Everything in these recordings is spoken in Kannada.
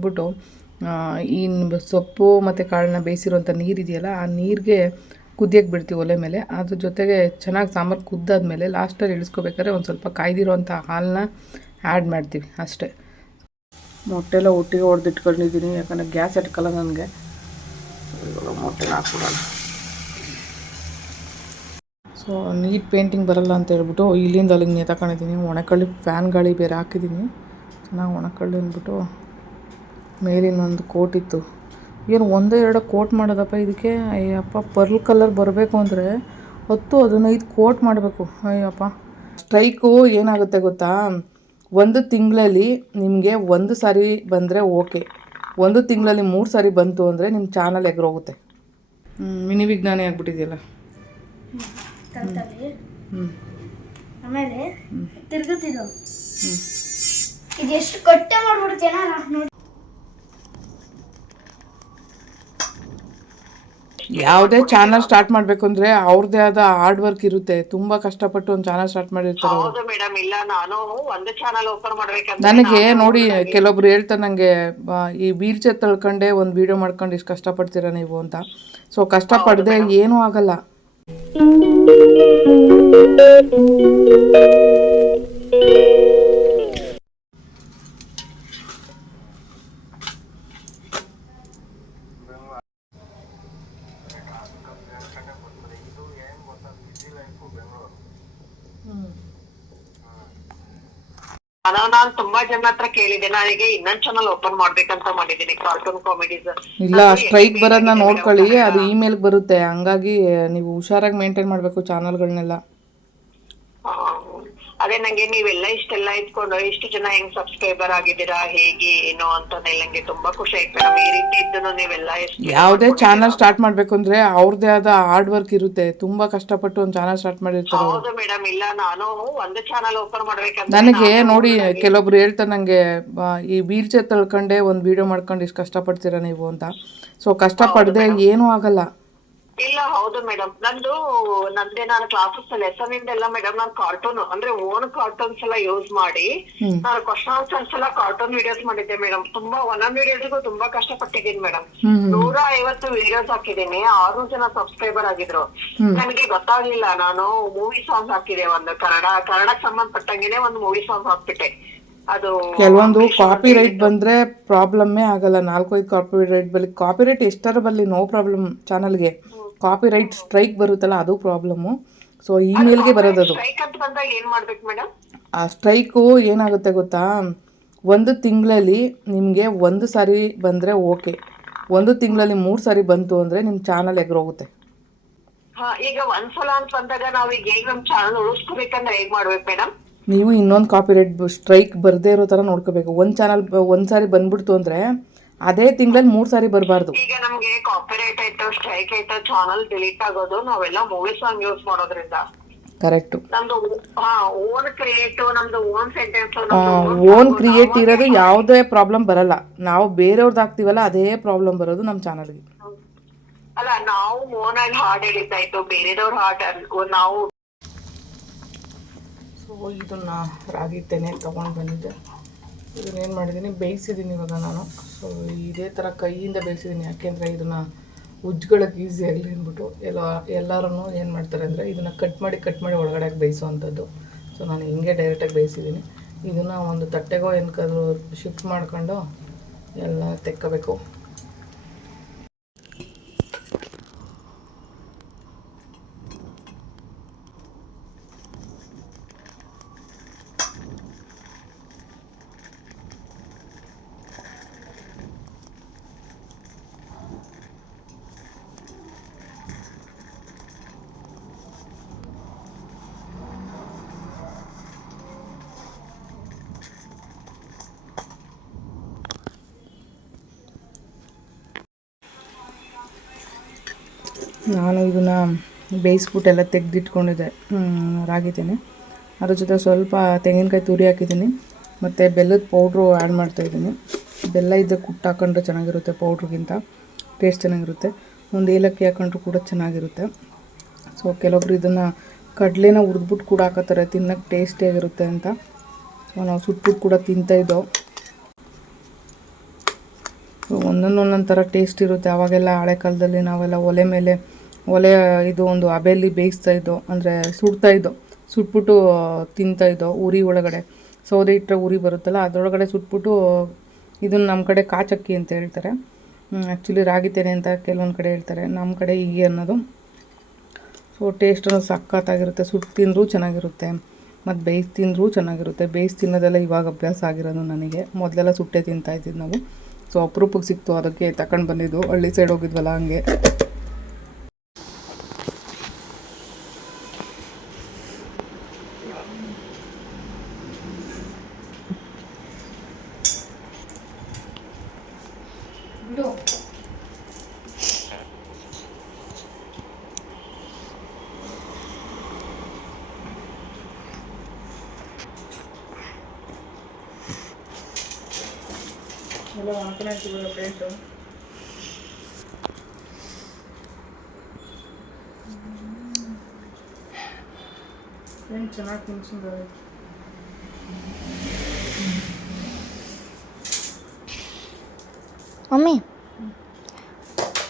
ಹಾಕ್ಬಿಟ್ಟು ಈ ಸೊಪ್ಪು ಮತ್ತು ಕಾಳನ್ನ ಬೇಯಿಸಿರೋಂಥ ನೀರಿದೆಯಲ್ಲ ಆ ನೀರಿಗೆ ಕುದಿಯಕ್ಕೆ ಬಿಡ್ತೀವಿ ಒಲೆ ಮೇಲೆ. ಅದ್ರ ಜೊತೆಗೆ ಚೆನ್ನಾಗಿ ಸಾಂಬಾರು ಕುದ್ದಾದ್ಮೇಲೆ ಲಾಸ್ಟಲ್ಲಿ ಇಳಿಸ್ಕೋಬೇಕಾದ್ರೆ ಒಂದು ಸ್ವಲ್ಪ ಕಾಯ್ದಿರೋಂಥ ಹಾಲನ್ನ ಆ್ಯಡ್ ಮಾಡ್ತೀವಿ ಅಷ್ಟೇ. ಮೊಟ್ಟೆಲ್ಲ ಒಟ್ಟಿಗೆ ಹೊಡೆದಿಟ್ಕೊಂಡಿದ್ದೀನಿ ಯಾಕಂದರೆ ಗ್ಯಾಸ್ ಇಟ್ಕಲ್ಲ ನನಗೆ. ಮೊಟ್ಟೆನ ಹಾಕ್ಬಿಡೋಣ. ಸೊ ನೀಟ್ ಪೇಂಟಿಂಗ್ ಬರಲ್ಲ ಅಂತ ಹೇಳ್ಬಿಟ್ಟು ಇಲ್ಲಿಂದ ಅಲ್ಲಿಗೆ ನೇತಾಕೊಂಡಿದ್ದೀನಿ ಒಣಕಳ್ಳಿ ಫ್ಯಾನ್ ಗಾಳಿ ಬೇರೆ ಹಾಕಿದ್ದೀನಿ ಚೆನ್ನಾಗಿ ಒಣಕಳ್ಳಿ ಅಂದ್ಬಿಟ್ಟು ಮೇಲಿನ ಒಂದು ಕೋಟ್ ಇತ್ತು. ಏನು ಒಂದೇ ಎರಡು ಕೋಟ್ ಮಾಡೋದಪ್ಪ ಇದಕ್ಕೆ? ಅಯ್ಯಪ್ಪ ಪರ್ಲ್ ಕಲರ್ ಬರಬೇಕು ಅಂದರೆ ಹತ್ತು ಹದಿನೈದು ಕೋಟ್ ಮಾಡಬೇಕು. ಅಯ್ಯಪ್ಪ. ಸ್ಟ್ರೈಕು ಏನಾಗುತ್ತೆ ಗೊತ್ತಾ? ಒಂದು ತಿಂಗಳಲ್ಲಿ ನಿಮಗೆ ಒಂದು ಸಾರಿ ಬಂದರೆ ಓಕೆ. ಒಂದು ತಿಂಗಳಲ್ಲಿ ಮೂರು ಸಾರಿ ಬಂತು ಅಂದರೆ ನಿಮ್ಮ ಚಾನಲ್ ಎಗ್ರೋಗುತ್ತೆ. ಮಿನಿ ವಿಜ್ಞಾನಿ ಆಗಿಬಿಟ್ಟಿದೆಯಲ್ಲ. ಆಮೇಲೆ ತಿರ್ಗುತ್ತಿದ್ದು. ಇದೆಷ್ಟು ಕೊಟ್ಟೆ ಮಾಡ್ಬಿಡ್ತೇನ ಯಾವುದೇ ಚಾನಲ್ ಸ್ಟಾರ್ಟ್ ಮಾಡ್ಬೇಕು ಅಂದ್ರೆ ಅವ್ರದೇ ಆದ ಹಾರ್ಡ್ ವರ್ಕ್ ಇರುತ್ತೆ. ತುಂಬಾ ಕಷ್ಟಪಟ್ಟು ಒಂದು ಚಾನಲ್ ಸ್ಟಾರ್ಟ್ ಮಾಡಿರ್ತಾರೆ ಅವ್ರು. ಹೌದು ಮೇಡಮ್ ಇಲ್ಲ ನಾನು ಒಂದು ಚಾನಲ್ ಓಪನ್ ಮಾಡ್ಬೇಕಂತ ನನಗೆ ನೋಡಿ ಕೆಲವೊಬ್ರು ಹೇಳ್ತಾರೆ ನನಗೆ ಈ ವೀಲ್ ಚೇರ್ ತಳ್ಕೊಂಡೆ ಒಂದು ವಿಡಿಯೋ ಮಾಡ್ಕೊಂಡು ಇಷ್ಟು ಕಷ್ಟಪಡ್ತೀರಾ ನೀವು ಅಂತ. ಸೊ ಕಷ್ಟಪಡದೆ ಏನೂ ಆಗಲ್ಲ. ನಾನು ನಾನ್ ತುಂಬಾ ಜನ ಹತ್ರ ಕೇಳಿದೆ ನನಗೆ ಇನ್ನೊಂದ್ ಚಾನಲ್ ಓಪನ್ ಮಾಡ್ಬೇಕಂತ ಮಾಡಿದೀನಿ ಕಾರ್ಟೂನ್ ಕಾಮಿಡೀಸ್ ಇಲ್ಲ ಸ್ಟ್ರೈಕ್ ಬರೋದ್ನ ನೋಡ್ಕೊಳ್ಳಿ. ಅದು ಇಮೇಲ್ ಬರುತ್ತೆ. ಹಂಗಾಗಿ ನೀವು ಹುಷಾರಾಗಿ ಮೇಂಟೈನ್ ಮಾಡಬೇಕು ಚಾನಲ್ಗಳನ್ನೆಲ್ಲ ಅದೇ ನಂಗೆ ನೀವೆಲ್ಲ ಇಷ್ಟೆಲ್ಲ ಇಟ್ಕೊಂಡು ಇಷ್ಟು ಜನ ಹೆಂಗ್ ಸಬ್ಸ್ಕ್ರೈಬರ್ ಆಗಿದ್ದೀರಾ ಹೇಗೆ ಏನು ಅಂತ ನಂಗೆ ತುಂಬಾ ಖುಷಿ ಆಯ್ತು ಮೇಡಮ್ ಈ ರೀತಿ ಇದ್ದು ನೀವೆಲ್ಲ ಎಷ್ಟು ಯಾವುದೇ ಚಾನಲ್ ಸ್ಟಾರ್ಟ್ ಮಾಡಬೇಕು ಅಂದ್ರೆ ಅವ್ರದ್ದೇ ಆದ ಹಾರ್ಡ್ ವರ್ಕ್ ಇರುತ್ತೆ. ತುಂಬಾ ಕಷ್ಟಪಟ್ಟು ಒಂದು ಚಾನಲ್ ಸ್ಟಾರ್ಟ್ ಮಾಡಿರ್ತಾರೆ ಅವ್ರು. ಹೌದು ಮೇಡಮ್ ಇಲ್ಲ ನಾನು ಒಂದು ಚಾನಲ್ ಓಪನ್ ಮಾಡ್ಬೇಕಂತ ನನಗೆ ನೋಡಿ ಕೆಲವೊಬ್ರು ಹೇಳ್ತಾರೆ ನನಗೆ ಈ ವೀಲ್ ಚೇರ್ ತಳ್ಕೊಂಡೆ ಒಂದು ವಿಡಿಯೋ ಮಾಡ್ಕೊಂಡು ಇಷ್ಟು ಕಷ್ಟಪಡ್ತೀರಾ ನೀವು ಅಂತ. ಸೊ ಕಷ್ಟಪಡದೆ ಏನೂ ಆಗಲ್ಲ. ಇಲ್ಲ ಹೌದು ಮೇಡಮ್ ನಂದು ನಂದೇ ನಾನು ಕ್ಲಾಸಸ್ ಲೆಸನ್ ಇಂದೆಲ್ಲ ಮೇಡಮ್ ನಾನು ಕಾರ್ಟೂನ್ ಅಂದ್ರೆ ಓನ್ ಕಾರ್ಟೂನ್ಸ್ ಎಲ್ಲ ಯೂಸ್ ಮಾಡಿ. ನಾನು ಕ್ವಶನ್ ಆನ್ಸರ್ಸ್ ಎಲ್ಲ ಕಾರ್ಟೂನ್ ವಿಡಿಯೋಸ್ ಮಾಡಿದ್ದೆ ಮೇಡಮ್ ತುಂಬಾ ಒಂದೊಂದ್ ವಿಡಿಯೋಸ್ಗೂ ತುಂಬಾ ಕಷ್ಟಪಟ್ಟಿದ್ದೀನಿ ಮೇಡಮ್ ನೂರ ಐವತ್ತು ವಿಡಿಯೋಸ್ ಹಾಕಿದ್ದೀನಿ. ಆರು ಜನ ಸಬ್ಸ್ಕ್ರೈಬರ್ ಆಗಿದ್ರು. ನನಗೆ ಗೊತ್ತಾಗ್ಲಿಲ್ಲ. ನಾನು ಮೂವಿ ಸಾಂಗ್ ಹಾಕಿದೆ ಒಂದು ಕನ್ನಡ ಕನ್ನಡಕ್ಕೆ ಸಂಬಂಧಪಟ್ಟಂಗೆನೆ ಒಂದು ಮೂವಿ ಸಾಂಗ್ ಹಾಕ್ಬಿಟ್ಟೆ. ಅದು ಕೆಲವೊಂದು ಕಾಪಿ ರೈಟ್ ಬಂದ್ರೆ ಪ್ರಾಬ್ಲಮ್ಮೇ ಆಗಲ್ಲ. ನಾಲ್ಕೈದು ಕಾಪಿ ರೈಟ್ ಬಲ್ಲಿ ಕಾಪಿ ರೈಟ್ ಎಷ್ಟರ ಬರ್ಲಿ ನೋ ಪ್ರಾಬ್ಲಮ್ ಚಾನಲ್ಗೆ ಕಾಪಿ ರೈಟ್ ಸ್ಟ್ರೈಕ್ ಬರುತ್ತಲ್ಲ ಅದು ಪ್ರಾಬ್ಲಮ್ಮು ಸೊ ಇಮೇಲ್ಗೆ ಬರೋದು ಅದು. ಸ್ಟ್ರೈಕ್ ಅಂತ ಬಂದಾಗ ಏನ್ ಮಾಡ್ಬೇಕು ಮೇಡಮ್ ಆ ಸ್ಟ್ರೈಕು ಏನಾಗುತ್ತೆ ಗೊತ್ತಾ? ಒಂದು ತಿಂಗಳಲ್ಲಿ ನಿಮಗೆ ಒಂದು ಸಾರಿ ಬಂದರೆ ಓಕೆ ಒಂದು ತಿಂಗಳಲ್ಲಿ ಮೂರು ಸಾರಿ ಬಂತು ಅಂದರೆ ನಿಮ್ಮ ಚಾನಲ್ ಎಗ್ರೋಗುತ್ತೆ. ಹಾ ಈಗ ಒಂದ್ಸಲ ಅಂತ ಬಂದಾಗ ನಾವು ಈಗ ಹೇಗೆ ನಮ್ಮ ಚಾನಲ್ ಉಳಿಸ್ಕೋಬೇಕಂದ್ರೆ ಹೇಗೆ ಮಾಡ್ಬೇಕು ಮೇಡಮ್ ನೀವು ಇನ್ನೊಂದು ಕಾಪಿ ರೈಟ್ ಸ್ಟ್ರೈಕ್ ಬರದೇ ಇರೋ ಥರ ನೋಡ್ಕೋಬೇಕು. ಒಂದು ಚಾನಲ್ ಒಂದು ಸಾರಿ ಬಂದ್ಬಿಡ್ತು ಅಂದರೆ ಅದೇ ತಿಂಗಳಲ್ಲಿ ಮೂರು ಸಾರಿ ಬರಬಾರ್ದು. ಈಗ ನಮ್ಗೆ ಕಾಪಿರೈಟ್ ಆಯ್ತು ಸ್ಟ್ರೈಕ್ ಆಯ್ತು ಚಾನಲ್ ಡಿಲೀಟ್ ಆಗೋದು ನಾವೆಲ್ಲ ಮೂವಿ ಸಾಂಗ್ ಯೂಸ್ ಮಾಡೋದ್ರಿಂದ. ಕರೆಕ್ಟ್ ನಮ್ದು ಹಾ ಓನ್ ಕ್ರಿಯೇಟ್ ನಮ್ದು ಓನ್ ಸೆಂಟೆನ್ಸ್ ಓನ್ ಕ್ರಿಯೇಟ್ ಇರೋದು ಯಾವುದೇ ಪ್ರಾಬ್ಲಮ್ ಬರಲ್ಲ. ನಾವು ಬೇರೆಯವ್ರದ್ದು ಹಾಕ್ತಿವಲ್ಲ ಅದೇ ಪ್ರಾಬ್ಲಮ್ ಬರೋದು ನಮ್ಮ ಚಾನಲ್ಗೆ ಅಲ್ಲ ನಾವು ಓನ್ ಆಗಿ ಹಾಡ್ ಹೇಳಿದ್ದಾಯ್ತು ಬೇರೆದವ್ರ ಹಾಡ್ ನಾವು ಸೊ ಇದನ್ನ ರಾಗಿ ತೆನೆ ತೊಗೊಂಡು ಬಂದಿದ್ದೆ. ಇದನ್ನೇನು ಮಾಡಿದ್ದೀನಿ ಬೇಯಿಸಿದ್ದೀನಿ ಇವಾಗ ನಾನು. ಸೊ ಇದೇ ಥರ ಕೈಯಿಂದ ಬೇಯಿಸಿದ್ದೀನಿ ಯಾಕೆಂದರೆ ಇದನ್ನು ಉಜ್ಗಳಕ್ಕೆ ಈಸಿ ಆಗಲಿ ಅಂದ್ಬಿಟ್ಟು. ಎಲ್ಲ ಎಲ್ಲರೂ ಏನು ಮಾಡ್ತಾರೆ ಅಂದರೆ ಇದನ್ನು ಕಟ್ ಮಾಡಿ ಕಟ್ ಮಾಡಿ ಒಳಗಡೆ ಬೇಯಿಸೋವಂಥದ್ದು. ಸೊ ನಾನು ಹಿಂಗೆ ಡೈರೆಕ್ಟಾಗಿ ಬೇಯಿಸಿದ್ದೀನಿ ಇದನ್ನು ಒಂದು ತಟ್ಟೆಗೋ ಏನಕ್ಕಾದ್ರೂ ಶಿಫ್ಟ್ ಮಾಡ್ಕೊಂಡು ಎಲ್ಲ ತೆಕ್ಕಬೇಕು. ನಾನು ಇದನ್ನು ಬೇಯಿಸ್ಬಿಟ್ಟೆಲ್ಲ ತೆಗೆದಿಟ್ಕೊಂಡಿದ್ದೆ ರಾಗಿ ತೆನೆ. ಅದ್ರ ಜೊತೆ ಸ್ವಲ್ಪ ತೆಂಗಿನಕಾಯಿ ತುರಿ ಹಾಕಿದ್ದೀನಿ, ಮತ್ತು ಬೆಲ್ಲದ ಪೌಡ್ರು ಆ್ಯಡ್ ಮಾಡ್ತಾಯಿದ್ದೀನಿ ಬೆಲ್ಲ ಇದ್ದ ಕುಟ್ಟು ಹಾಕೊಂಡ್ರೆ ಚೆನ್ನಾಗಿರುತ್ತೆ ಪೌಡ್ರಿಗಿಂತ, ಟೇಸ್ಟ್ ಚೆನ್ನಾಗಿರುತ್ತೆ. ಒಂದು ಏಲಕ್ಕಿ ಹಾಕೊಂಡ್ರೂ ಕೂಡ ಚೆನ್ನಾಗಿರುತ್ತೆ. ಸೊ, ಕೆಲವೊಬ್ರು ಇದನ್ನು ಕಡಲೆನ ಹುರಿದ್ಬಿಟ್ಟು ಕೂಡ ಹಾಕೋತಾರೆ ತಿನ್ನೋಕ್ಕೆ ಟೇಸ್ಟಿಯಾಗಿರುತ್ತೆ ಅಂತ. ಸೊ, ನಾವು ಸುಟ್ಬಿಟ್ಟು ಕೂಡ ತಿಂತಾಯಿದ್ದೋ ಒಂದೊಂದು ಒಂದೊಂದು ಥರ ಟೇಸ್ಟ್ ಇರುತ್ತೆ. ಆವಾಗೆಲ್ಲ ಹಳೆ ಕಾಲದಲ್ಲಿ ನಾವೆಲ್ಲ ಒಲೆ ಮೇಲೆ ಒಲೆ ಇದು ಒಂದು ಹಬೆಯಲ್ಲಿ ಬೇಯಿಸ್ತಾ ಇದ್ದೋ, ಅಂದರೆ ಸುಡ್ತಾ ಇದ್ದೋ, ಸುಟ್ಬಿಟ್ಟು ತಿಂತಾ ಇದ್ದೋ ಉರಿ ಒಳಗಡೆ, ಸೌದೆ ಇಟ್ಟರೆ ಉರಿ ಬರುತ್ತಲ್ಲ, ಅದರೊಳಗಡೆ ಸುಟ್ಬಿಟ್ಟು, ಇದನ್ನು ನಮ್ಮ ಕಡೆ ಕಾಚಕ್ಕಿ ಅಂತ ಹೇಳ್ತಾರೆ. ಆ್ಯಕ್ಚುಲಿ ರಾಗಿ ತೆನೆ ಅಂತ ಕೆಲವೊಂದು ಕಡೆ ಹೇಳ್ತಾರೆ ನಮ್ಮ ಕಡೆ ಹೀಗೆ ಅನ್ನೋದು. ಸೊ ಟೇಸ್ಟು ಸಖತ್ತಾಗಿರುತ್ತೆ ಸುಟ್ಟು ತಿಂದರೂ ಚೆನ್ನಾಗಿರುತ್ತೆ, ಮತ್ತು ಬೇಯಿಸಿ ತಿಂದರೂ ಚೆನ್ನಾಗಿರುತ್ತೆ, ಬೇಯಿಸಿ ತಿನ್ನೋದೆಲ್ಲ ಇವಾಗ ಅಭ್ಯಾಸ ಆಗಿರೋದು ನನಗೆ. ಮೊದಲೆಲ್ಲ ಸುಟ್ಟೆ ತಿಂತಾ ಇದ್ದಿದ್ದು ನಾವು. ಸೊ ಅಪರೂಪಕ್ಕೆ ಸಿಕ್ತು, ಅದಕ್ಕೆ ತಗೊಂಡು ಬಂದಿದ್ದು, ಹಳ್ಳಿ ಸೈಡ್ ಹೋಗಿದ್ವಲ್ಲ ಹಂಗೆ. ತಿನ್ಸಿದ್ದಾರೆ ಮಮ್ಮಿ.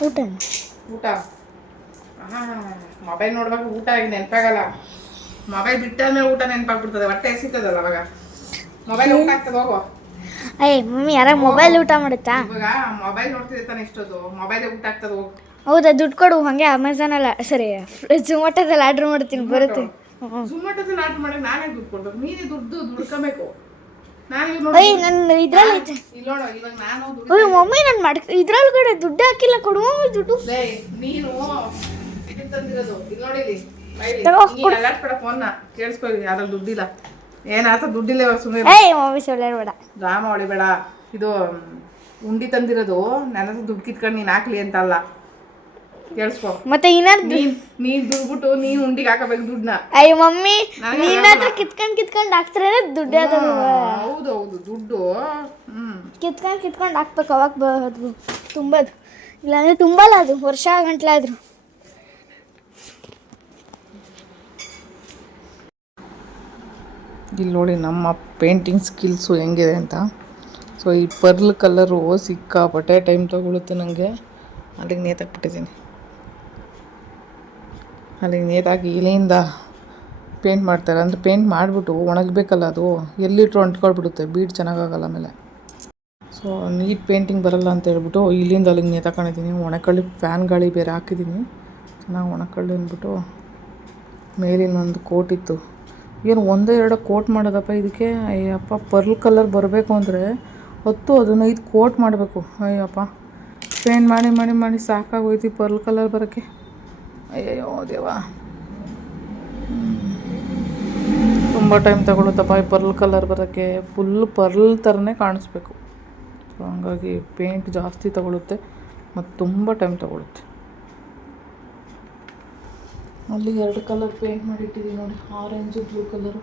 ಊಟ. ಊಟ. ಮೊಬೈಲ್ ನೋಡುವಾಗ ಊಟ ಈಗ ನೆನಪಾಗಲ್ಲ. ಮೊಬೈಲ್ ಬಿಟ್ಟಾದ್ಮೇಲೆ ಊಟ ನೆನಪಾಗ್ಬಿಡ್ತದೆ. ಹೊಟ್ಟೆ ಸಿಗ್ತದಲ್ಲ ಅವಾಗ. ಮೊಬೈಲ್ ಊಟ ಆಗ್ತದೆ ಹೋಗು. ಅಯ್ಯ ಮಮ್ಮಿ ಯಾರ ಮೊಬೈಲ್ ಊಟ ಮಾಡುತ್ತಾ? ಇವಾಗ ಮೊಬೈಲ್ ನೋಡ್ತಿದ್ದೆ ತಾನೆ ಇಷ್ಟೊಂದು ಮೊಬೈಲ್ ಊಟ ಆಗ್ತದೆ ಹೋಗು. ಹೌದಾ ದುಡ್ಡು ಕೊಡು ಹಾಗೆ ಅಮೆಝಾನಲ್ಲ ಅಲ್ಲ ಸರಿ ಝೊಮ್ಯಾಟೋದಲ್ಲಿ ಆರ್ಡರ್ ಮಾಡ್ತೀನಿ ಬರುತ್ತೆ. ಹ್ಞೂ ನಾಟ ಮಾಡಕ್ ನಾನೇ ದುಡ್ಡು ಕೊಡ್ಬೇಕು ನೀನೇ ದುಡ್ಡು ದುಡ್ಕೋಬೇಕು. ಅಯ್ಯ ನನ್ನ ಇದ್ರಲ್ಲಿ ನೋಡು ಅಯ್ಯೋ ಮಮ್ಮಿ ನಾನು ಮಾಡ್ ಇದ್ರೊಳಗಡೆ ದುಡ್ಡು ಹಾಕಿಲ್ಲ ಕೊಡು ದುಡ್ಡು. ನೀನು ತಂದಿರೋದು. ಇಲ್ಲಿ ನೋಡಿ. ತಗೋ, ನೀನ್ ಅಲ್ಲಾಡ್ಬೇಡ ಫೋನ್ನ ಕೇಳಿಸ್ಕೊ ಯಾವ್ದ್ರಲ್ಲಿ ದುಡ್ಡಿಲ್ಲ. ಏನಾತ ದುಡ್ಡಿಲ್ಲ ಇವಾಗ ಸುಮ್ಮನೆ ಏಯ್ ಮಮ್ಮಿ ಸುಳ್ಳು ಬೇಡ ಡ್ರಾಮ ಹೊಡಿಬೇಡ. ಇದು ಉಂಡಿ ತಂದಿರೋದು. ನನ್ನ ದುಡ್ಡು ಕಿತ್ಕೊಂಡು ನೀನು ಹಾಕ್ಲಿ ಅಂತ ಅಲ್ಲ. ಕೇಳಿಸ್ಕೊ. ಮತ್ತೆ ಇನ್ನೊಂದು ನೀನ್ ನೀನ್ ದುಡ್ಬಿಟ್ಟು ನೀನ್ ಉಂಡಿಗೆ ಹಾಕಬೇಕು ದುಡ್ಡನ್ನ. ಅಯ್ಯ ಮಮ್ಮಿ ನನಗೆ ನೀನಾದ್ರೂ ಕಿತ್ಕೊಂಡ್ ಕಿತ್ಕೊಂಡ್ ಹಾಕ್ತಾರೆ ದುಡ್ಡು ಅದು. ಹೌದು ಹೌದು ದುಡ್ಡು. ಹ್ಮ್. ಕಿತ್ಕೊಂಡ್ ಕಿತ್ಕೊಂಡ್ ಹಾಕ್ಬೇಕು ಅವಾಗ ಬ- ತುಂಬದು. ಇಲ್ಲಾಂದ್ರೆ ತುಂಬಲ್ಲ ಅದು ವರ್ಷ ಗಂಟ್ಲಾದ್ರು ಇಲ್ಲಿ ನೋಡಿ ನಮ್ಮ ಪೇಂಟಿಂಗ್ ಸ್ಕಿಲ್ಸು ಹೆಂಗಿದೆ ಅಂತ. ಸೊ ಈ ಪರ್ಲ್ ಕಲರು ಸಿಕ್ಕಾಪಟ್ಟೆ ಟೈಮ್ ತೊಗೊಳುತ್ತೆ ನನಗೆ ಅದಕ್ಕೆ ನೇತಾಕ್ಬಿಟ್ಟಿದ್ದೀನಿ ಅಲ್ಲಿಗೆ ನೇತಾಗಿ ಇಲೆಯಿಂದ ಪೇಂಟ್ ಮಾಡ್ತಾರೆ. ಅಂದರೆ ಪೇಂಟ್ ಮಾಡಿಬಿಟ್ಟು ಒಣಗಬೇಕಲ್ಲ ಅದು, ಎಲ್ಲಿಟ್ರು ಅಂಟ್ಕೊಳ್ಬಿಡುತ್ತೆ, ಬೀಡ್ ಚೆನ್ನಾಗಾಗಲ್ಲ ಆಮೇಲೆ. ಸೊ ನೀಟ್ ಪೇಂಟಿಂಗ್ ಬರಲ್ಲ ಅಂತ ಹೇಳ್ಬಿಟ್ಟು ಇಲ್ಲಿಂದ ಅಲ್ಲಿಗೆ ನೇತಾಕೊಂಡಿದ್ದೀನಿ. ಒಣಕಳ್ಳಿ, ಫ್ಯಾನ್ ಗಾಳಿ ಬೇರೆ ಹಾಕಿದ್ದೀನಿ. ಚೆನ್ನಾಗಿ ಒಣಕಳ್ಳಿ ಅಂದ್ಬಿಟ್ಟು ಮೇಲಿನೊಂದು ಕೋಟ್ ಇತ್ತು. ಏನು ಒಂದೇ ಎರಡು ಕೋಟ್ ಮಾಡೋದಪ್ಪ ಇದಕ್ಕೆ? ಅಯ್ಯಪ್ಪ, ಪರ್ಲ್ ಕಲರ್ ಬರಬೇಕು ಅಂದರೆ ಹತ್ತು ಹದಿನೈದು ಕೋಟ್ ಮಾಡಬೇಕು. ಅಯ್ಯಪ್ಪ. ಪೇಂಟ್ ಮಾಡಿ ಮಾಡಿ ಮಾಡಿ ಸಾಕಾಗೋಯ್ತು ಪರ್ಲ್ ಕಲರ್ ಬರೋಕ್ಕೆ. ಅಯ್ಯಯ್ಯೋ ದೇವ. ತುಂಬ ಟೈಮ್ ತಗೊಳುತ್ತಪ್ಪ ಈ ಪರ್ಲ್ ಕಲರ್ ಬರೋಕ್ಕೆ ಫುಲ್ ಪರ್ಲ್ ಥರನೇ ಕಾಣಿಸ್ಬೇಕು. ಸೊ ಹಂಗಾಗಿ ಪೇಂಟ್ ಜಾಸ್ತಿ ತಗೊಳುತ್ತೆ ಮತ್ತು ತುಂಬ ಟೈಮ್ ತಗೊಳುತ್ತೆ. ಅಲ್ಲಿ ಎರಡು ಕಲರ್ ಪೇಂಟ್ ಮಾಡಿಟ್ಟಿದ್ದೀವಿ ನೋಡಿ. ಆರೆಂಜು ಬ್ಲೂ ಕಲರು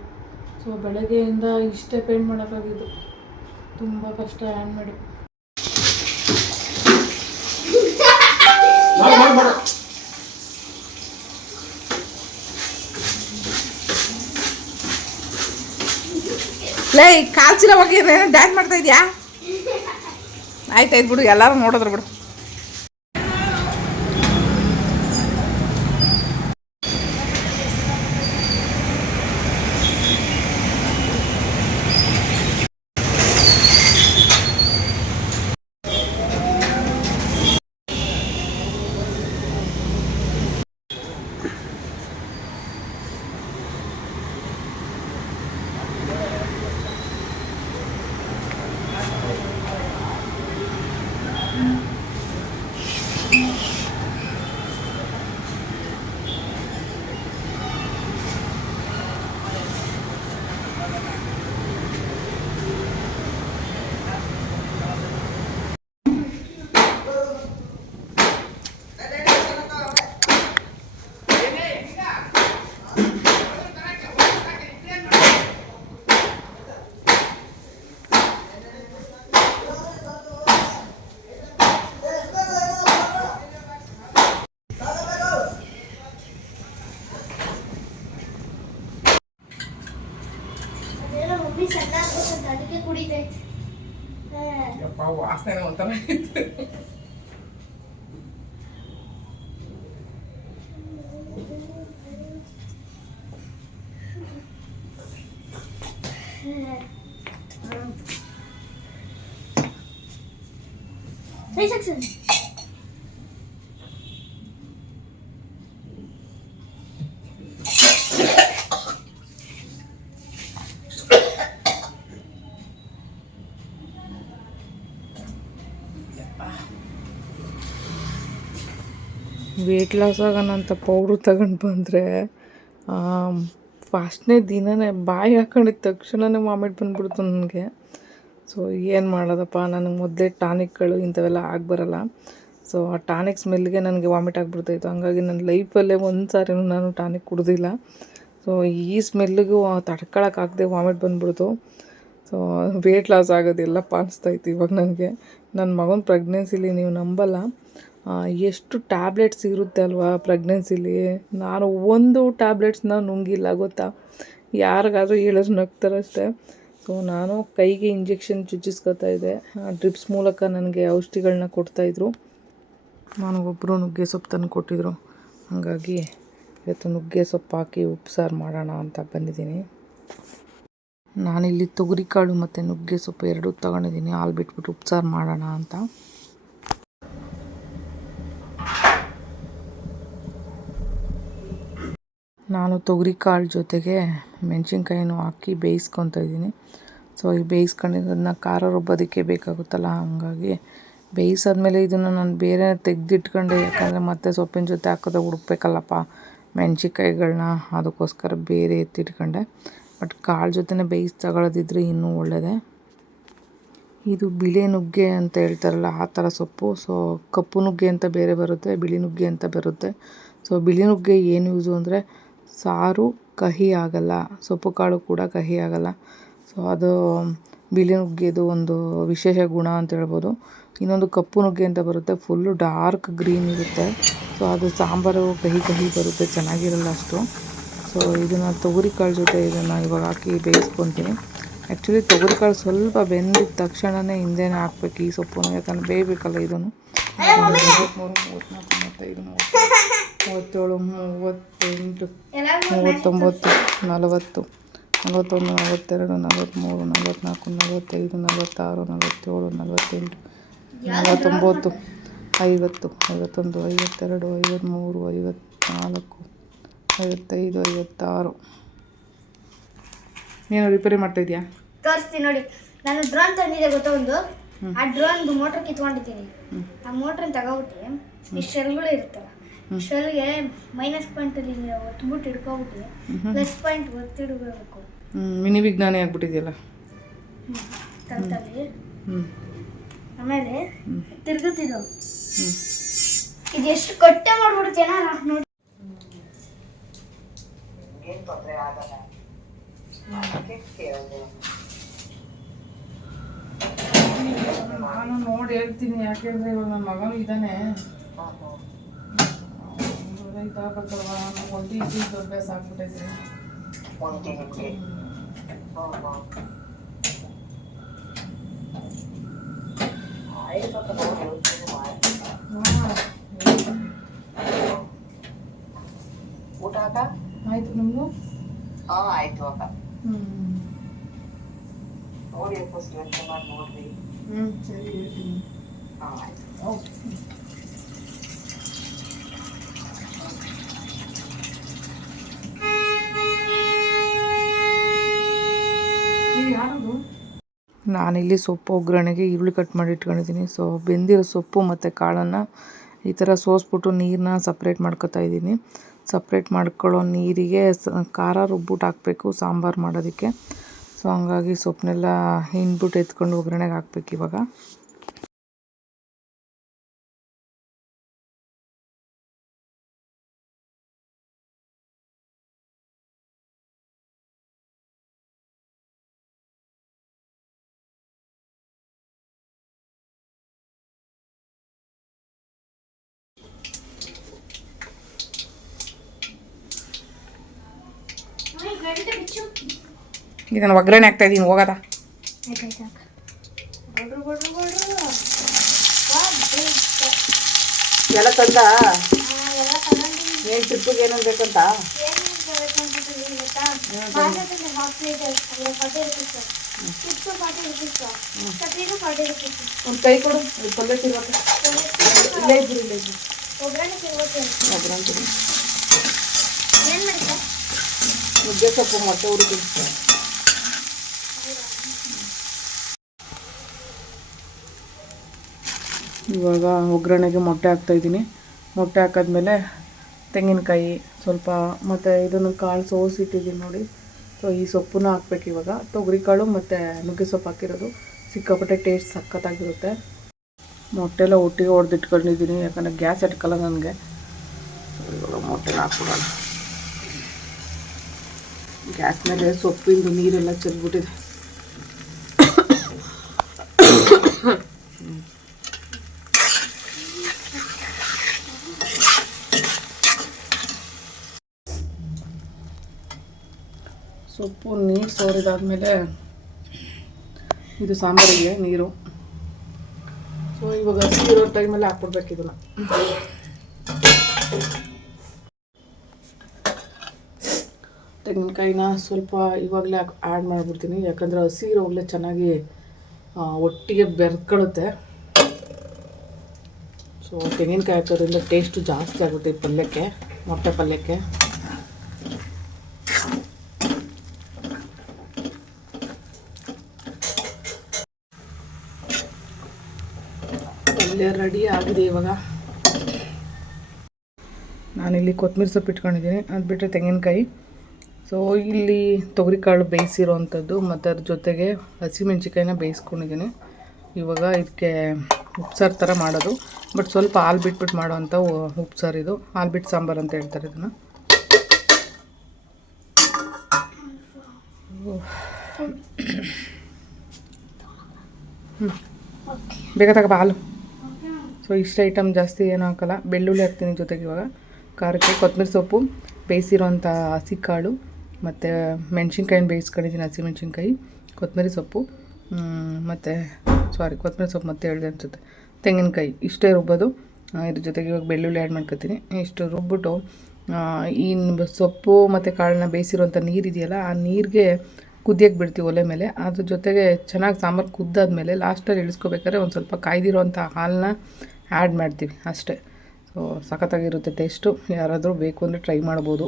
ಸೊ ಬೆಳಗ್ಗೆಯಿಂದ ಇಷ್ಟೇ ಪೇಂಟ್ ಮಾಡೋಕ್ಕಾಗಿದ್ದು. ತುಂಬ ಕಷ್ಟ ಹ್ಯಾಂಡ್ ಲೈ ಕಾಲ್ಚಿನ ಹೋಗಿ ಡ್ಯಾನ್ಸ್ ಮಾಡ್ತಾ ಇದೆಯಾ? ಆಯ್ತಾಯ್ತು ಬಿಡು ಎಲ್ಲರೂ ನೋಡಿದ್ರು ಬಿಡು. ಸಣ್ಣ ಅದಕ್ಕೆ ಕುಡಿತೈತೆ ಯಪ್ಪ ವಾಸನೆ ಒಂಥರ ಇತ್ತು Hey, Saxon. ವೆಯ್ಟ್ ಲಾಸ್ ಆಗೋಣಂತ ಪೌಡ್ರು ತಗೊಂಡು ಬಂದರೆ ಫಸ್ಟ್ನೇ ದಿನನೇ ಬಾಯಿ ಹಾಕೊಂಡಿದ್ದ ತಕ್ಷಣನೇ ವಾಮಿಟ್ ಬಂದ್ಬಿಡ್ತು ನನಗೆ. ಸೊ ಏನು ಮಾಡೋದಪ್ಪ? ನನಗೆ ಮೊದಲೇ ಟಾನಿಕ್ಗಳು ಇಂಥವೆಲ್ಲ ಆಗಿಬರಲ್ಲ ಸೊ ಆ ಟಾನಿಕ್ ಸ್ಮೆಲ್ಗೆ ನನಗೆ ವಾಮಿಟ್ ಆಗಿಬಿಡ್ತಾಯಿತ್ತು. ಹಂಗಾಗಿ ನನ್ನ ಲೈಫಲ್ಲೇ ಒಂದು ಸಾರಿನೂ ನಾನು ಟಾನಿಕ್ ಕುಡ್ದಿಲ್ಲ. ಸೊ ಈ ಸ್ಮೆಲ್ಲಿಗೂ ತಡ್ಕೊಳಕ್ಕಾಗದೆ ವಾಮಿಟ್ ಬಂದ್ಬಿಡ್ತು. ಸೊ ವೆಯ್ಟ್ ಲಾಸ್ ಆಗೋದೆಲ್ಲಪ್ಪ ಅನಿಸ್ತಾಯಿತ್ತು ಇವಾಗ ನನಗೆ. ನನ್ನ ಮಗನ ಪ್ರೆಗ್ನೆನ್ಸಿಲಿ ನೀವು ನಂಬಲ್ಲ. ಎಷ್ಟು ಟ್ಯಾಬ್ಲೆಟ್ಸ್ ಇರುತ್ತೆ ಅಲ್ವಾ ಪ್ರೆಗ್ನೆನ್ಸಿಲಿ ನಾನು ಒಂದು ಟ್ಯಾಬ್ಲೆಟ್ಸ್ನ ನುಂಗಿಲ್ಲ, ಗೊತ್ತಾ? ಯಾರಿಗಾದ್ರೂ ಹೇಳಿದ್ರೆ ನಗ್ತಾರಷ್ಟೇ. ಸೊ ನಾನು ಕೈಗೆ ಇಂಜೆಕ್ಷನ್ ಚುಚ್ಚಿಸ್ಕೊತಾ ಇದ್ದೆ. ಡ್ರಿಪ್ಸ್ ಮೂಲಕ ನನಗೆ ಔಷಧಿಗಳನ್ನ ಕೊಡ್ತಾಯಿದ್ರು ನನಗೊಬ್ಬರು ನುಗ್ಗೆ ಸೊಪ್ಪು ತಂದು ಕೊಟ್ಟಿದ್ರು. ಹಾಗಾಗಿ ಇವತ್ತು ನುಗ್ಗೆ ಸೊಪ್ಪು ಹಾಕಿ ಉಪ್ಸಾರು ಮಾಡೋಣ ಅಂತ ಬಂದಿದ್ದೀನಿ. ನಾನಿಲ್ಲಿ ತೊಗರಿಕಾಳು ಮತ್ತು ನುಗ್ಗೆ ಸೊಪ್ಪು ಎರಡೂ ತಗೊಂಡಿದ್ದೀನಿ. ಹಾಲು ಬಿಟ್ಬಿಟ್ಟು ಉಪ್ಸಾರು ಮಾಡೋಣ ಅಂತ. ನಾನು ತೊಗರಿಕಾಳು ಜೊತೆಗೆ ಮೆಣಸಿನ್ಕಾಯಿನೂ ಹಾಕಿ ಬೇಯಿಸ್ಕೊತಾ ಇದ್ದೀನಿ. ಸೊ, ಈ ಬೇಯಿಸ್ಕೊಂಡಿರೋದನ್ನ ಖಾರ ರುಬ್ಬೋದಕ್ಕೆ ಬೇಕಾಗುತ್ತಲ್ಲ, ಹಾಗಾಗಿ ಬೇಯಿಸಾದ್ಮೇಲೆ ಇದನ್ನು ನಾನು ಬೇರೆ ತೆಗೆದಿಟ್ಕೊಂಡೆ. ಯಾಕಂದರೆ ಮತ್ತೆ ಸೊಪ್ಪಿನ ಜೊತೆ ಹಾಕೋದಾಗ ಹುಡುಕ್ಬೇಕಲ್ಲಪ್ಪ. ಮೆಣಸಿನ್ಕಾಯಿಗಳನ್ನ ಅದಕ್ಕೋಸ್ಕರ ಬೇರೆ ಎತ್ತಿಟ್ಕೊಂಡೆ. ಬಟ್ ಕಾಳು ಜೊತೆನೇ ಬೇಯಿಸಿ ತಗೊಳ್ಳೋದಿದ್ರೆ ಇನ್ನೂ ಒಳ್ಳೆಯದೇ ಇದು ಬಿಳಿ ನುಗ್ಗೆ ಅಂತ ಹೇಳ್ತಾರಲ್ಲ, ಆ ಥರ ಸೊಪ್ಪು. ಸೊ ಕಪ್ಪು ನುಗ್ಗೆ ಅಂತ ಬೇರೆ ಬರುತ್ತೆ, ಬಿಳಿ ನುಗ್ಗೆ ಅಂತ ಬರುತ್ತೆ. ಸೊ ಬಿಳಿ ನುಗ್ಗೆ ಏನು ಯೂಸು ಅಂದರೆ ಸಾರು ಕಹಿ ಆಗಲ್ಲ, ಸೊಪ್ಪು ಕಾಳು ಕೂಡ ಕಹಿ ಆಗಲ್ಲ. ಸೊ ಅದು ಬಿಳಿ ನುಗ್ಗೆದು ಒಂದು ವಿಶೇಷ ಗುಣ ಅಂತ ಹೇಳ್ಬೋದು. ಇನ್ನೊಂದು ಕಪ್ಪು ನುಗ್ಗೆ ಅಂತ ಬರುತ್ತೆ ಫುಲ್ಲು ಡಾರ್ಕ್ ಗ್ರೀನ್ ಇರುತ್ತೆ. ಸೊ ಅದು ಸಾಂಬಾರು ಕಹಿ ಕಹಿ ಬರುತ್ತೆ, ಚೆನ್ನಾಗಿರಲ್ಲ ಅಷ್ಟು. ಸೊ, ಇದನ್ನು ತೊಗರಿಕಾಳು ಜೊತೆ ಇದನ್ನು ಇವಾಗ ಹಾಕಿ ಬೇಯಿಸ್ಕೊತೀನಿ. ಆ್ಯಕ್ಚುಲಿ ತೊಗರಿ ಕಾಳು ಸ್ವಲ್ಪ ಬೆಂದಿದ ತಕ್ಷಣವೇ ಹಿಂದೆನೇ ಹಾಕ್ಬೇಕು ಈ ಸೊಪ್ಪು ಯಾಕಂದ್ರೆ ಬೇಯಬೇಕಲ್ಲ ಇದನ್ನು. ಮೂವತ್ತ್ಮೂರು ಮೂವತ್ತ್ನಾಲ್ಕು ಮೂವತ್ತೈದು ಮೂವತ್ತು ಮೂವತ್ತೇಳು, ಮೂವತ್ತೆಂಟು, ಮೂವತ್ತೊಂಬತ್ತು, ನಲವತ್ತು, ನಲವತ್ತೊಂದು, ನಲವತ್ತೆರಡು ನಲವತ್ತ್ಮೂರು ನಲವತ್ತ್ನಾಲ್ಕು ನಲವತ್ತೈದು, ನಲವತ್ತಾರು, ನಲವತ್ತೇಳು, ನಲವತ್ತೆಂಟು, ನಲವತ್ತೊಂಬತ್ತು, ಐವತ್ತು, ಐವತ್ತೊಂದು, ಐವತ್ತೆರಡು ಐವತ್ತ್ಮೂರು ಐವತ್ತ್ನಾಲ್ಕು ಐವತ್ತೈದು ಐವತ್ತಾರು. ನೀನು ರಿಪೇರಿ ಮಾಡ್ತಾಯಿದ್ಯಾ? ತೋರಿಸ್ತೀನಿ ನೋಡಿ. ನಾನು ಡ್ರೋನ್ ತಂದಿದ್ದೆ ಗೊತ್ತಾ ಒಂದು? ಆ ಡ್ರೋನ್ದು ಮೋಟರ್ ಕಿತ್ಕೊಂಡಿದ್ದೀನಿ. ಆ ಮೋಟ್ರನ್ನ ತಗೋಬಿಟ್ಟು ಈ ಶೆಲ್ಗಳು ಇರ್ತಲ್ಲ ಶೆಲ್ಗೆ ಮೈನಸ್ ಪಾಯಿಂಟಲ್ಲಿ ಒತ್ಬಿಟ್ಟು ಹಿಡ್ಕೊಬಿಟ್ಟು ಪ್ಲಸ್ ಪಾಯಿಂಟ್ ಒತ್ತಿಡ್ಬೇಕು. ಮಿನಿ ವಿಜ್ಞಾನಿ ಆಗ್ಬಿಟ್ಟಿದೆಯಲ್ಲ. ತಂತಲ್ಲಿ. ಆಮೇಲೆ ತಿರ್ಗುತ್ತಿದ್ದು. ಇದು ಎಷ್ಟು ಕೊಟ್ಟೆ ಮಾಡ್ಬಿಡ್ತೇನ ನೋಡಿ. ಏನ್ ತೊಂದ್ರೆ ಆಗಲ್ಲ ಅದಕ್ಕೆ ಕೇಳ್ದೆ. ನಾನು ನೋಡಿ ಹೇಳ್ತೀನಿ, ಯಾಕೆಂದರೆ ಇವಾಗ ನನ್ನ ಮಗನೂ ಇದ್ದಾನೆ ಹ್ಮ್ ಹ್ಮ್. ಇದಾಗಬೇಕಲ್ವ ಒಂದು ಇದ್ದಿದ್ದು ಅಭ್ಯಾಸ ಆಗ್ಬಿಟ್ಟೈತೆ ಒಂಟಿ ನಿಮ್ಗೆ ಹ್ಮ್ ಹ್ಮ್. ಆಯ್ತಪ್ಪ ನೋಡಿ ಯೋಚ್ನೆ ಮಾಡಿ. ಊಟ ಅಕ್ಕ ಆಯ್ತು ನಮ್ದು? ಹಾ ಆಯ್ತು ಅಕ್ಕ. ಹ್ಞೂ ನೋಡಿ ಫಸ್ಟ್ ಯೋಚನೆ ಮಾಡಿ ನೋಡ್ರಿ. ಹ್ಞೂ ಸರಿ ಹೇಳ್ತೀನಿ. ಹಾ ಆಯ್ತು. ಓಕೆ ನಾನಿಲ್ಲಿ ಸೊಪ್ಪು ಒಗ್ಗರಣೆಗೆ ಈರುಳ್ಳಿ ಕಟ್ ಮಾಡಿ ಇಟ್ಕೊಂಡಿದ್ದೀನಿ. ಸೊ ಬೆಂದಿರೋ ಸೊಪ್ಪು ಮತ್ತು ಕಾಳನ್ನು ಈ ಥರ ಸೋಸ್ಬಿಟ್ಟು ನೀರನ್ನ ಸಪ್ರೇಟ್ ಮಾಡ್ಕೊತಾ ಇದ್ದೀನಿ. ಸಪ್ರೇಟ್ ಮಾಡ್ಕೊಳ್ಳೋ ನೀರಿಗೆ ಖಾರ ರುಬ್ಬಿಟ್ಟು ಹಾಕಬೇಕು, ಸಾಂಬಾರು ಮಾಡೋದಕ್ಕೆ. ಸೊ ಹಂಗಾಗಿ ಸೊಪ್ಪನ್ನೆಲ್ಲ ಹಿಂಡ್ಬಿಟ್ಟು ಎತ್ಕೊಂಡು ಒಗ್ಗರಣೆಗೆ ಹಾಕ್ಬೇಕು ಇವಾಗ. ಇದನ್ನು ಒಗ್ಗರಣೆ ಹಾಕ್ತಾ ಇದ್ದೀನಿ ಹೋಗೋದ? ಆಯ್ತಾಯ್ತು ಬಡ್ರು ಬಡ್ರು ಬಡ್ರು. ಎಲ್ಲ ತಂದ? ಏನು ಟ್ರಿಪ್ಪಿಗೆ ಏನೇನು ಬೇಕಂತ? ಒಂದು ಕೈ ಕೊಡು ಪಲ್ಯ ಇಲ್ಲ ಇಲ್ಲೇ ಇದ್ರು ಇಲ್ಲೇ ಇದ್ರು ಒಗ್ಗರಣೆ ನುಗ್ಗೆ ಸೊಪ್ಪು ಮೊಟ್ಟೆ ಹುಡುಗಿ ಇವಾಗ ಒಗ್ಗರಣೆಗೆ ಮೊಟ್ಟೆ ಹಾಕ್ತಾಯಿದ್ದೀನಿ ಮೊಟ್ಟೆ ಹಾಕಿದ್ಮೇಲೆ ತೆಂಗಿನಕಾಯಿ ಸ್ವಲ್ಪ ಮತ್ತು ಇದನ್ನು ಕಾಳು ಸೋಸಿಟ್ಟಿದ್ದೀನಿ ನೋಡಿ. ಸೊ ಈ ಸೊಪ್ಪನ್ನ ಹಾಕ್ಬೇಕು ಇವಾಗ. ತೊಗರಿ ಕಾಳು ಮತ್ತು ನುಗ್ಗೆ ಸೊಪ್ಪು ಹಾಕಿರೋದು. ಸಿಕ್ಕಾಪಟ್ಟೆ ಟೇಸ್ಟ್ ಸಖತ್ತಾಗಿರುತ್ತೆ. ಮೊಟ್ಟೆ ಎಲ್ಲ ಒಟ್ಟಿಗೆ ಹೊಡೆದಿಟ್ಕೊಂಡಿದ್ದೀನಿ ಯಾಕಂದರೆ ಗ್ಯಾಸ್ ಇಟ್ಕಲ್ಲ ನನಗೆ. ಮೊಟ್ಟೆನ ಹಾಕ್ಬಿಡೋಣ. ಗ್ಯಾಸ್ ಮೇಲೆ ಸೊಪ್ಪಿಂದು ನೀರೆಲ್ಲ ಚೆಲ್ಬಿಟ್ಟಿದೆ. ಸೊಪ್ಪು, ನೀರು ಸೋರಿದಾದಮೇಲೆ ಇದು ಸಾಂಬಾರಿಗೆ ನೀರು. ಸೊ ಇವಾಗ ಇರೋ ಟೈಮಲ್ಲಿ ಹಾಕ್ಬಿಡ್ಬೇಕು ಇದನ್ನು. ತೆಂಗಿನಕಾಯಿನ ಸ್ವಲ್ಪ ಇವಾಗಲೇ ಆ್ಯಡ್ ಮಾಡಿಬಿಡ್ತೀನಿ. ಯಾಕಂದರೆ ಹಸಿ ಚೆನ್ನಾಗಿ ಒಟ್ಟಿಗೆ ಬೆರ್ಕೊಳ್ಳುತ್ತೆ. ಸೊ ತೆಂಗಿನಕಾಯಿ ಹಾಕೋದ್ರಿಂದ ಟೇಸ್ಟು ಜಾಸ್ತಿ ಆಗುತ್ತೆ ಈ ಪಲ್ಯಕ್ಕೆ, ಮೊಟ್ಟೆ ಪಲ್ಯಕ್ಕೆ. ಪಲ್ಯ ರೆಡಿ ಆಗಿದೆ ಇವಾಗ. ನಾನಿಲ್ಲಿ ಕೊತ್ತಂಬರಿ ಸೊಪ್ಪು ಇಟ್ಕೊಂಡಿದ್ದೀನಿ. ಅದು ಬಿಟ್ಟರೆ ತೆಂಗಿನಕಾಯಿ. ಸೊ ಇಲ್ಲಿ ತೊಗರಿಕಾಳು ಬೇಯಿಸಿರೋ ಅಂಥದ್ದು ಮತ್ತು ಅದ್ರ ಜೊತೆಗೆ ಹಸಿಮೆಣ್ಸಿಕಾಯಿನ ಬೇಯಿಸ್ಕೊಂಡಿದ್ದೀನಿ. ಇವಾಗ ಇದಕ್ಕೆ ಉಪ್ಸಾರು ಥರ ಮಾಡೋದು. ಬಟ್ ಸ್ವಲ್ಪ ಹಾಲು ಬಿಟ್ಬಿಟ್ಟು ಮಾಡೋವಂಥ ಉಪ್ಸಾರು ಇದು. ಹಾಲು ಬಿಟ್ಟು ಸಾಂಬಾರು ಅಂತ ಹೇಳ್ತಾರೆ ಇದನ್ನು. ಹ್ಞೂ ಬೇಗ ಹಾಲು. ಸೊ ಇಷ್ಟು ಐಟಮ್ ಜಾಸ್ತಿ ಏನು ಹಾಕಲ್ಲ. ಬೆಳ್ಳುಳ್ಳಿ ಹಾಕ್ತೀನಿ ಜೊತೆಗೆ ಇವಾಗ. ಖಾರಕ್ಕೆ ಕೊತ್ತಂಬರಿ ಸೊಪ್ಪು ಬೇಯಿಸಿರೋಂಥ ಹಸಿ ಕಾಳು ಮತ್ತು ಮೆಣ್ಸಿನ್ಕಾಯಿನ ಬೇಯಿಸ್ಕೊಂಡಿದ್ದೀನಿ, ಹಸಿ ಮೆಣಸಿನ್ಕಾಯಿ, ಕೊತ್ತಂಬರಿ ಸೊಪ್ಪು ಮತ್ತು ಸಾರಿ ಕೊತ್ತಂಬರಿ ಸೊಪ್ಪು ಮತ್ತೆ ಹೇಳಿದೆ ಅನಿಸುತ್ತೆ. ತೆಂಗಿನಕಾಯಿ, ಇಷ್ಟೇ ರುಬ್ಬೋದು. ಇದ್ರ ಜೊತೆಗೆ ಇವಾಗ ಬೆಳ್ಳುಳ್ಳಿ ಆ್ಯಡ್ ಮಾಡ್ಕೊತೀನಿ. ಇಷ್ಟು ರುಬ್ಬಿಟ್ಟು ಈ ಸೊಪ್ಪು ಮತ್ತು ಕಾಳನ್ನ ನೀರು ನೀರಿದೆಯಲ್ಲ ಆ ನೀರಿಗೆ ಕುದಿಯಕ್ಕೆ ಬಿಡ್ತೀವಿ ಒಲೆ ಮೇಲೆ. ಅದ್ರ ಜೊತೆಗೆ ಚೆನ್ನಾಗಿ ಸಾಂಬಾರು ಕುದ್ದಾದ್ಮೇಲೆ ಲಾಸ್ಟಲ್ಲಿ ಇಳಿಸ್ಕೋಬೇಕಾದ್ರೆ ಒಂದು ಸ್ವಲ್ಪ ಕಾಯ್ದಿರೋಂಥ ಹಾಲನ್ನ ಆ್ಯಡ್ ಮಾಡ್ತೀವಿ, ಅಷ್ಟೇ. ಸೊ ಸಖತ್ತಾಗಿರುತ್ತೆ ಟೇಸ್ಟು ಯಾರಾದರೂ ಬೇಕು ಅಂದರೆ ಟ್ರೈ ಮಾಡ್ಬೋದು.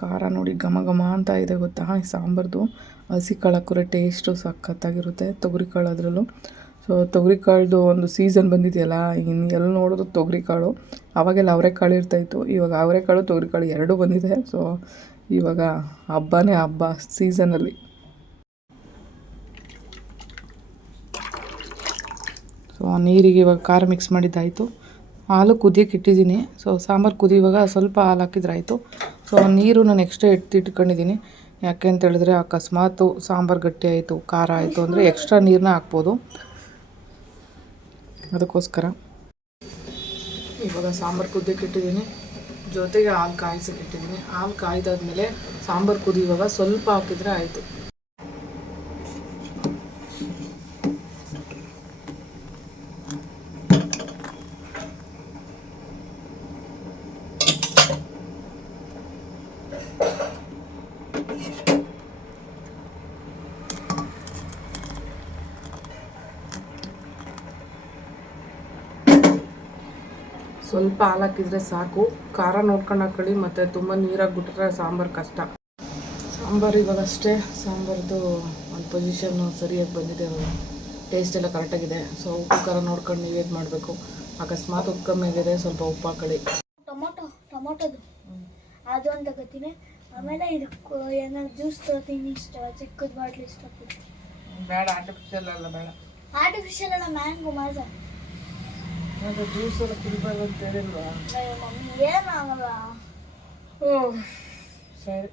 ಖಾರ ನೋಡಿ, ಘಮ ಘಮ ಅಂತ ಇದೆ ಗೊತ್ತಾ? ಈ ಸಾಂಬಾರ್ದು. ಹಸಿ ಕಾಳು ಹಾಕಿದ್ರೆ ಟೇಸ್ಟು ಸಖತ್ತಾಗಿರುತ್ತೆ ತೊಗರಿ ಕಾಳು ಅದರಲ್ಲೂ. ಸೊ ತೊಗರಿ ಕಾಳ್ದು ಒಂದು ಸೀಸನ್ ಬಂದಿದೆಯಲ್ಲ ಇನ್ನು ಎಲ್ಲಿ ನೋಡಿದ್ರು ತೊಗರಿ ಕಾಳು ಆವಾಗೆಲ್ಲ ಅವರೆಕಾಳು ಇರ್ತಾಯಿತ್ತು ಇವಾಗ ಅವರೆಕಾಳು ತೊಗರಿ ಕಾಳು ಎರಡೂ ಬಂದಿದೆ. ಸೊ ಇವಾಗ ಹಬ್ಬನೇ ಹಬ್ಬ ಸೀಸನಲ್ಲಿ ನೀರಿಗೆ ಇವಾಗ ಖಾರ ಮಿಕ್ಸ್ ಮಾಡಿದ್ದಾಯಿತು. ಹಾಲು ಕುದಿಯಕ್ಕೆ ಇಟ್ಟಿದ್ದೀನಿ. ಸೊ ಸಾಂಬಾರು ಕುದಿಯುವಾಗ ಸ್ವಲ್ಪ ಹಾಲು ಹಾಕಿದ್ರೆ ಆಯಿತು. ಸೊ ನೀರು ನಾನು ಎಕ್ಸ್ಟ್ರಾ ಎತ್ತಿಟ್ಕೊಂಡಿದ್ದೀನಿ ಯಾಕೆ ಅಂತ ಹೇಳಿದ್ರೆ ಅಕಸ್ಮಾತು ಸಾಂಬಾರು ಗಟ್ಟಿ ಆಯಿತು, ಖಾರ ಆಯಿತು ಅಂದರೆ ಎಕ್ಸ್ಟ್ರಾ ನೀರನ್ನ ಹಾಕ್ಬೋದು. ಅದಕ್ಕೋಸ್ಕರ. ಇವಾಗ ಸಾಂಬಾರು ಕುದಿಯಕ್ಕೆ ಇಟ್ಟಿದ್ದೀನಿ. ಜೊತೆಗೆ ಹಾಲು ಕಾಯಿಸಕ್ಕೆ ಇಟ್ಟಿದ್ದೀನಿ. ಹಾಲು ಕಾಯ್ದಾದ್ಮೇಲೆ ಸಾಂಬಾರು ಕುದಿಯುವಾಗ ಸ್ವಲ್ಪ ಹಾಕಿದರೆ ಆಯಿತು ಸ್ವಲ್ಪ ಹಾಲು ಹಾಕಿದ್ರೆ ಸಾಕು. ಖಾರ ನೋಡ್ಕೊಂಡು ಹಾಕೊಳ್ಳಿ ಮತ್ತು ತುಂಬ ನೀರಾಗಿ ಬಿಟ್ಟರೆ ಸಾಂಬಾರು ಕಷ್ಟ. ಸಾಂಬಾರು ಇವಾಗ ಅಷ್ಟೇ ಸಾಂಬಾರ್ದು ಒಂದು ಪೊಸಿಷನ್ನು ಸರಿಯಾಗಿ ಬಂದಿದೆ ಟೇಸ್ಟ್ ಎಲ್ಲ ಕರೆಕ್ಟಾಗಿದೆ ಸೊ ಉಪ್ಪು ಖಾರ ನೋಡ್ಕೊಂಡು ನೀವೇದು ಮಾಡಬೇಕು? ಅಕಸ್ಮಾತ್ ಉಪ್ಪು ಕಮ್ಮಿ ಆಗಿದೆ ಸ್ವಲ್ಪ ಉಪ್ಪು ಹಾಕೊಳ್ಳಿ. ಟೊಮೊಟೊ ಟೊಮೊಟೊದು. ಅದು ಅಂತ ಗೊತ್ತೀನಿ ಆಮೇಲೆ ಇದು ಏನಾದ್ರು ಜ್ಯೂಸ್ ತಗೋತೀನಿ ಇಷ್ಟ ಚಿಕ್ಕದ ಬಾಟ್ಲಿ ಇಷ್ಟ ಬೇಡ ಆರ್ಟಿಫಿಷಿಯಲ್ ಅಲ್ಲ ಬೇಡ. ಆರ್ಟಿಫಿಷಿಯಲ್ ಅಲ್ಲ ಮ್ಯಾಂಗೋ ಮಾಜ ಅದು ಜ್ಯೂಸ್ ಎಲ್ಲ ಕುಡಿಬಾರ್ದು ಅಂತ ಹೇಳಿಲ್ವಾ? ಏನಾಗಲ್ಲ ಓ ಸರಿ.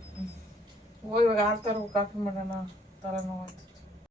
ಓ ಇವಾಗ ಆರು ಥರ ಕಾಫಿ ಮಾಡೋಣ ಥರ ನೋವಾಯ್ತು